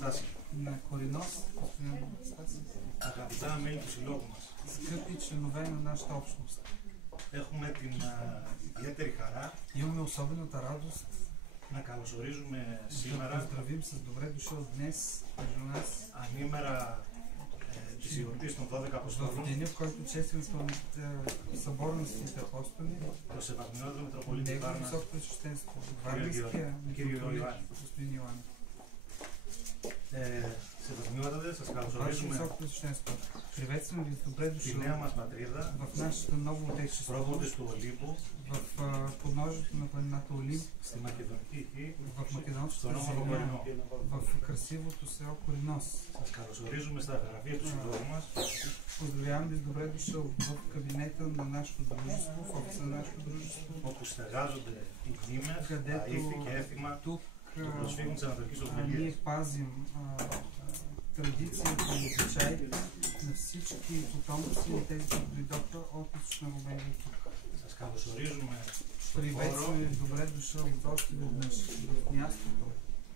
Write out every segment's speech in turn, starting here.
Αναστάση. На Коринос, господин Анастасий. Αγαπητά μέλη του συλλόγου μας. Скъпи членове на нашата общност. Έχουμε την ιδιαίτερη χαρά Имаме особената радост να καλωσορίζουμε да σήμερα поздравим с добре дошъл днес между нас ανήμερα της γιορτής των 12 в Αποστόλων, деня, в който честваме събора на светите апостоли, το Σεβασμιότατο Μητροπολίτη Негово Варна, високо пресвещенство, Варненския митрополит господин Йоан. Σεβασμιότατε, σας Ваше καλωσορίζουμε високо пресвещенство, приветствам ви с добре στη дошъл νέα μας πατρίδα, в нашето ново отечество, πρόποντες του Ολύμπου, в подножието на планината Олимп, στη Μακεδονική Γη, в македонската στον όμορφο земя, Κορινό. в красивото село Коринос. Σας καλωσορίζουμε στα γραφεία του συλλόγου μας, Поздравявам ви с добре дошъл в кабинета на нашето дружество, в офиса на нашето дружество, όπου στεγάζονται οι μνήμες, τα където ήθη και έθιμα тук των προσφύγων της Ανατολικής ние Οφελίας. пазим традицията и обичаите на всички потомци на тези, които дойдоха от източна Румъния тук. Σας καλωσορίζουμε στον χώρο Приветстваме ви, добре дошъл още веднъж в мястото,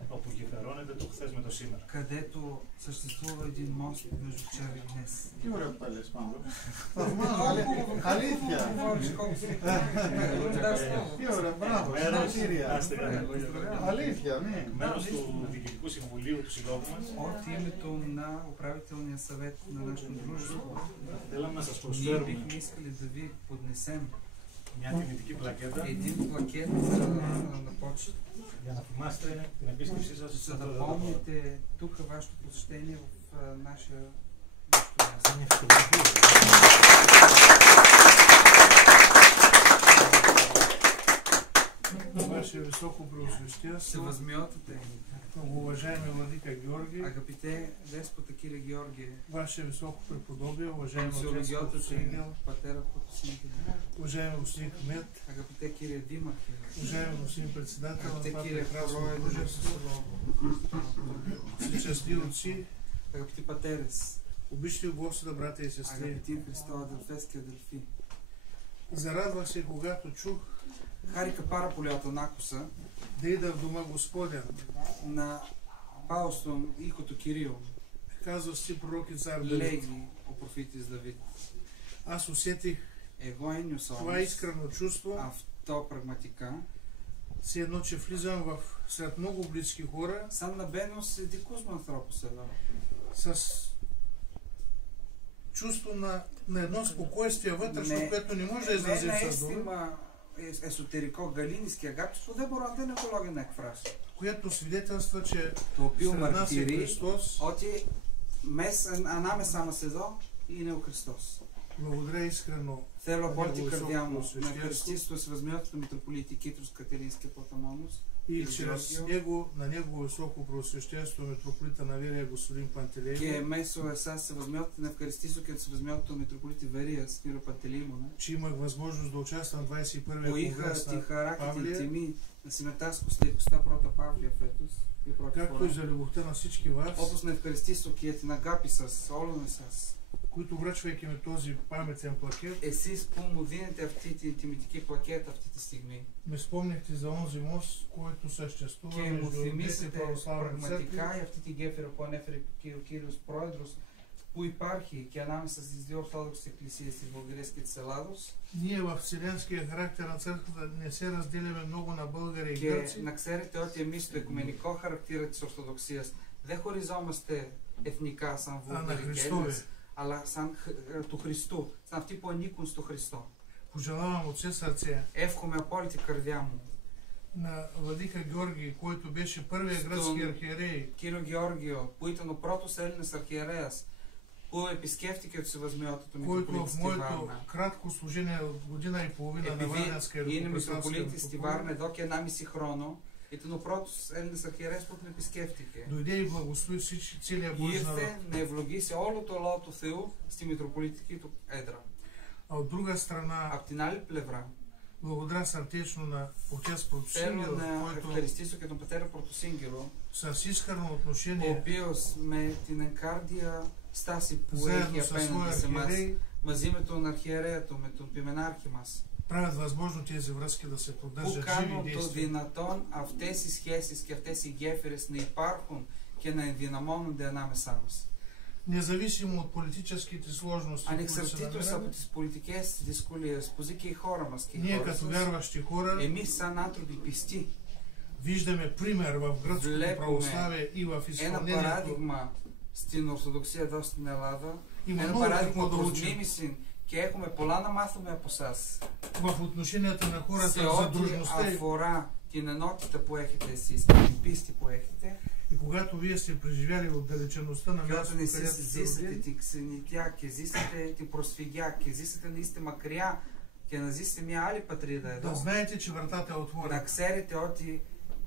όπου γεφερώνεται το χθες με το σήμερα. където съществува един мост между вчера и днес. Τι ωραία που τα λες, Παύλο. Αλήθεια. Τι ωραία, μπράβο. Συγχαρητήρια. Αλήθεια, ναι. Μέρος του Διοικητικού Συμβουλίου του Συλλόγου μας, От името на управителния съвет на нашето дружество, θέλαμε να σας ние προσφέρουμε бихме искали да ви поднесем μια τιμητική πλακέτα един плакет на почет, για να θυμάστε την επίσκεψή σας σε за αυτό да το δώρο. помните тук вашето посещение в нашето място. Ваше високо преосвещение, Всевъзмиотите, многоуважаеми владика Георги, агапите Деспота Кире Георгие, Ваше високо преподобие, уважаеми отец Сиологиото Потосингел, Патера Потосингел, уважаеми господин Кмет, агапите Кире Димахи, уважаеми господин председател на агапите това Кире прекрасно Фроя дружество, всички отци, агапите Патерес, обичали Господа, брата и сестри. агапите Христова Делфеския Делфи. Зарадвах се, когато чух Харика пара полята накуса да ида в дома Господен. на Паустон и като Кирил, Казва си пророк и цар Давид. леги о профитис Давид. Аз усетих Εγώ ένιωσα това όμως искрено чувство, αυτό πραγματικά, все едно, че влизам в сред много близки хора σαν να μπαίνω σε δικούς μου ανθρώπους εδώ. с чувство на едно спокойствие вътрешно, което не може да Με изразим ένα с думи, αίσθημα εσωτερικό γκαλίνισκη αγάπης που δεν μπορώ δεν έχω λόγια να εκφράσω. което свидетелства, че Το οποίο сред нас е μαρτυρεί Христос. ότι ανάμεσά μας εδώ είναι ο Χριστός. Благодаря искрено Θέλω από όλη την Негово καρδιά μου високо να священство ευχαριστήσω с възмиотето митрополит Китрос Катерински Платамонос и чрез него, на негово високо преосвещенство митрополита на Верия господин και Пантелеев, μέσω εσάς σε възмиотето να ευχαριστήσω και с възмиотето митрополит Верия Спиро Пантелеймона, че имах възможност да участвам в 21-я που είχα конгрес τη на χαρά και την Павлия, τιμή να συμμετάσχω στα 21 Παύλια φέτος για πρώτη както и φορά. за любовта на всички вас, Όπως να ευχαριστήσω και για την αγάπη σας, όλων εσάς. които връчвайки ми този паметен плакет, Εσείς που μου δίνετε αυτή την τιμητική πλακέτα αυτή τη στιγμή ми спомнихте за онзи мост, който съществува και μου между двете θυμίσετε православни църкви, πραγματικά αυτή τη γέφυρα που ανέφερε και ο κύριος Πρόεδρος που υπάρχει και ανάμεσα στις δύο Ορθόδοξες εκκλησίες της Българίας και της Ελλάδος. Ние в вселенския характер на църквата не се разделяме много на българи и Και гърци, να ξέρετε ότι εμείς στο οικουμενικό χαρακτήρα της Ορθοδοξίας δεν χωριζόμαστε εθνικά σαν Βούλγαροι και Έλληνες, αλλά σαν του Χριστού, σαν αυτοί που ανήκουν στο Χριστό. Пожелавам от все сърце Εύχομαι από όλη την καρδιά μου на владика Георги, който беше първият гръцки архиерей, κύριο Γεώργιο, που ήταν ο πρώτος Έλληνας αρχιερέας που επισκέφτηκε το Σεβασμιότατο който Μητροπολίτη в στη моето Варна. кратко служение от година и половина на Варненска и Επειδή είναι Великопрестанска Μητροπολίτης στη митрополия, Βάρνα εδώ και 1,5 χρόνο, ήταν ο πρώτος Έλληνας αρχιερέας που τον επισκέφτηκε. дойде и благослови целия Божий народ. Ήρθε να ευλογήσει όλο το λαό του Θεού στη Μητροπολιτική του έδρα. А от друга страна, Απ' την άλλη πλευρά, благодаря сърдечно на отец θέλω Протосингел, να който ευχαριστήσω και τον πατέρα Πρωτοσύγκυλο, с искрено ο отношение οποίος με την εγκάρδια στάση που заедно έχει със своя απέναντι σε εμάς, архиерей μαζί με τον αρχιερέα του, με τον πιμενάρχη μας, правят възможно тези връзки да се που поддържат живи и κάνουν το действия. δυνατόν αυτές οι σχέσεις και αυτές οι γέφυρες να υπάρχουν και να ενδυναμώνονται ανάμεσά μας. Независимо от политическите сложности, Ανεξαρτήτως από τις πολιτικές δυσκολίες που ζει και η χώρα μας και οι ние χώρες като μας, вярващи хора εμείς σαν άνθρωποι πιστοί виждаме пример в гръцкото православие и в ένα изпълнението. παράδειγμα στην Ορθοδοξία εδώ στην Ελλάδα, Има ένα много παράδειγμα какво да προς учим μίμηση και έχουμε πολλά να μάθουμε από εσάς в отношенията на σε хората за ό,τι дружността. αφορά την ενότητα που έχετε εσείς, την πίστη που έχετε. И когато вие сте преживяли отдалечеността на Και όταν мястото, εσείς където сте ζήσετε родили, την ξενιτιά και ζήσετε την προσφυγιά και ζήσετε να είστε μακριά και να ζήσετε μια άλλη πατρίδα да εδώ, знаете, че вратата е να отворена. ξέρετε ότι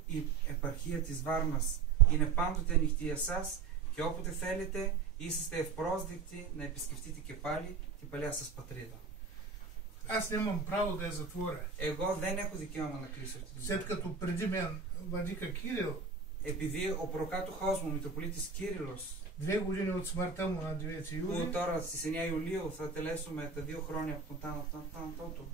η επαρχία της Βάρνας είναι πάντοτε ανοιχτή για εσάς και όποτε θέλετε είσαστε ευπρόσδεκτοι να επισκεφτείτε και πάλι την παλιά σας πατρίδα. Аз нямам право да я затворя. Εγώ δεν έχω δικαίωμα να κλείσω αυτή τη След δουλειά. като преди мен владика Кирил, Επειδή ο προκάτοχός μου, ο Μητροπολίτης Κύριλλος, 2 години от смъртта му на 9 που юли, τώρα στις 9 Ιουλίου θα τελέσουμε τα 2 χρόνια από τον θάνατό του,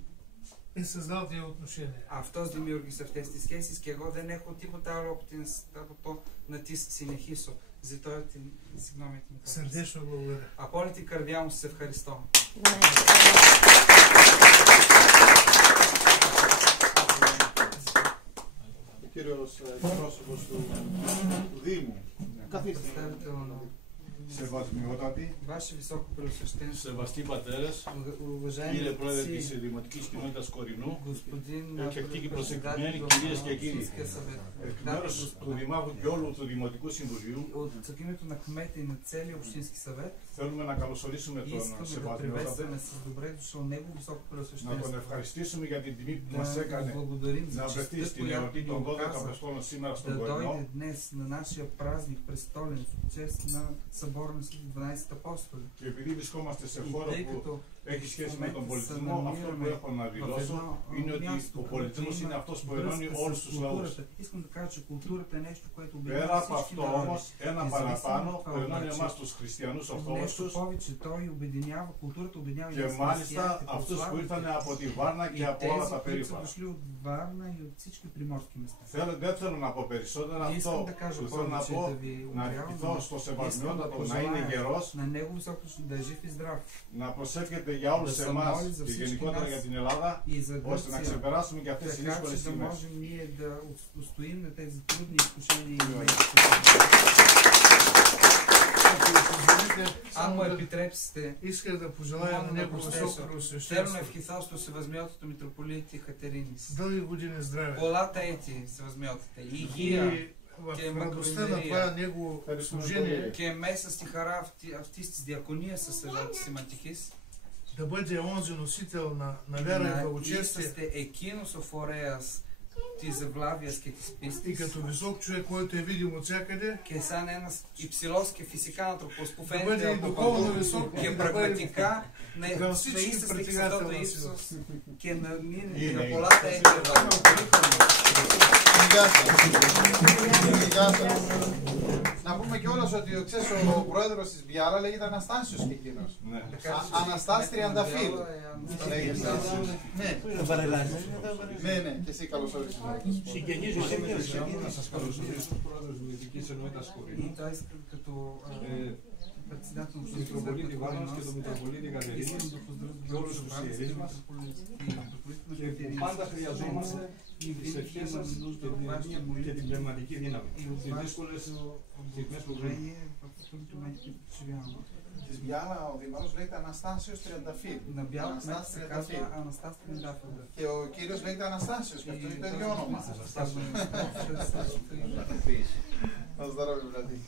е създал тези отношения. αυτός δημιούργησε αυτές τις σχέσεις και εγώ δεν έχω τίποτα άλλο από το να τις συνεχίσω. Ζητώ την συγγνώμη την Сърдечно благодаря. Από όλη την καρδιά μου σας ευχαριστώ. Ο κύριος εκπρόσωπος του Δήμου. Καθίστε. Σεβασμιότατη, Ваше високо преосвещенство, Σεβαστοί πατέρες, κύριε уважаеми Πρόεδρε της отцы, Δημοτικής Κοινότητας Κορινού, господин Εκλεκτικοί προσκεκλημένοι, председател κυρίες και на κύριοι, Общинския съвет, εκ дами и μέρους του господа, Δημάρχου και όλου του Δημοτικού Συμβουλίου, от името на кмета и на целия Общински съвет, θέλουμε να καλωσορίσουμε τον искаме да Σεβασμιότατε, приветстваме с добре дошъл него високо να τον преосвещенство, ευχαριστήσουμε για την τιμή που μας да έκανε го благодарим να за βρεθεί честта, στην която εορτή ни των 12 оказа Αποστόλων σήμερα στον да Κορινό, дойде днес на нашия празник престолен в чест на събора на 12 апостоли. και επειδή βρισκόμαστε σε И χώρο тъй που като έχει σχέση в με τον момента се πολιτισμό, αυτό που намираме έχω να в δηλώσω едно είναι ότι място, ο което πολιτισμός είναι има αυτός που ενώνει връзка όλους с τους λαούς. културата. Искам да кажа, че културата е нещо, което Πέρα обединява από всички αυτό народи. όμως, ένα Независимо παραπάνω от това που ενώνει обаче, εμάς τους χριστιανούς Нещо Ορθόδοξους повече, той обединява, културата обединява и και нас, μάλιστα християните, αυτούς που ήρθαν православните, από τη Βάρνα и και από όλα тези, τα които са περίπου. дошли от Варна и от всички приморски места. Δεν θέλω να πω περισσότερα, Не αυτό искам да кажа που θέλω να повече, πω, да ви να уверявам, ευχηθώ но στο искам да Σεβασμιότατο να είναι пожелая γερός, на него високо да е жив и здрав να προσεύχεται για όλους Да се εμάς моли за και всички γενικότερα нас για την Ελλάδα, и за ώστε να Гърция, ξεπεράσουμε και αυτές τις така δύσκολες че да στιγμές. можем ние да устоим на тези трудни изкушения и месеци. Αν μου επιτρέψετε, Исках да пожелая на μόνο να него προσθέσω, високо θέλω να преосвещенство. ευχηθώ στο Севъзмиотато митрополит Катеринис. Дълги години здраве. Πολλά έτη Севъзмиотата, υγεία И в радостта на това негово служение και μέσα στη χαρά αυτής της διακονίας σας εδώ της Σημαντικής, да бъде онзи носител на вяра и να благочестие είσαστε εκείνος ο φορέας της ευλάβειας και της и πίστης като висок човек, който е видим от всякъде, και σαν ένας υψηλός και φυσικά άνθρωπος που да бъде φαίνεται и από духовно παντού висок και и да бъде πραγματικά към να всички είστε στο притегателна αυτό το сила. ύψος και να μείνετε Είναι, για είναι. πολλά τα έτη εδώ. Γεια σας. Γεια σας. Να πούμε κιόλας ότι ο πρόεδρος της Μπιάλα λέγεται Αναστάσιος και εκείνος. Ναι. Αναστάς Τριανταφύλ. Λέγεται. Ναι. Ναι, ναι, και εσύ καλώς όρισες. Συγγενείς μου να σας καλωσορίσω ως πρόεδρος της Δημοτικής Ενότητας Κορινού, И той иска като председател на τον Μητροπολίτη Βάρνας και τον Μητροπολίτη Κατερίνης искам да поздравя και όλους τους ιερείς μας και που πάντα χρειαζόμαστε τις ευχές σας και την πνευματική δύναμη στις δύσκολες στιγμές που ζούμε. Της Μπιάλα ο Δήμαρχος λέγεται Αναστάσιος Τριανταφύλ. На бял кмет Αναστάς се Τριανταφύλ. казва Анастас Триαντафил. Και ο κύριος λέγεται Αναστάσιος και αυτό είναι το ίδιο όνομα. Να здоровье, братик.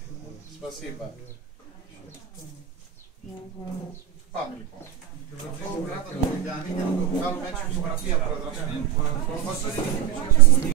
Спасибо. Πάμε λοιπόν. Αυτό γράτα το Γιάννη για να το βγάλουμε έξω στην γραφεία, πρόεδρε.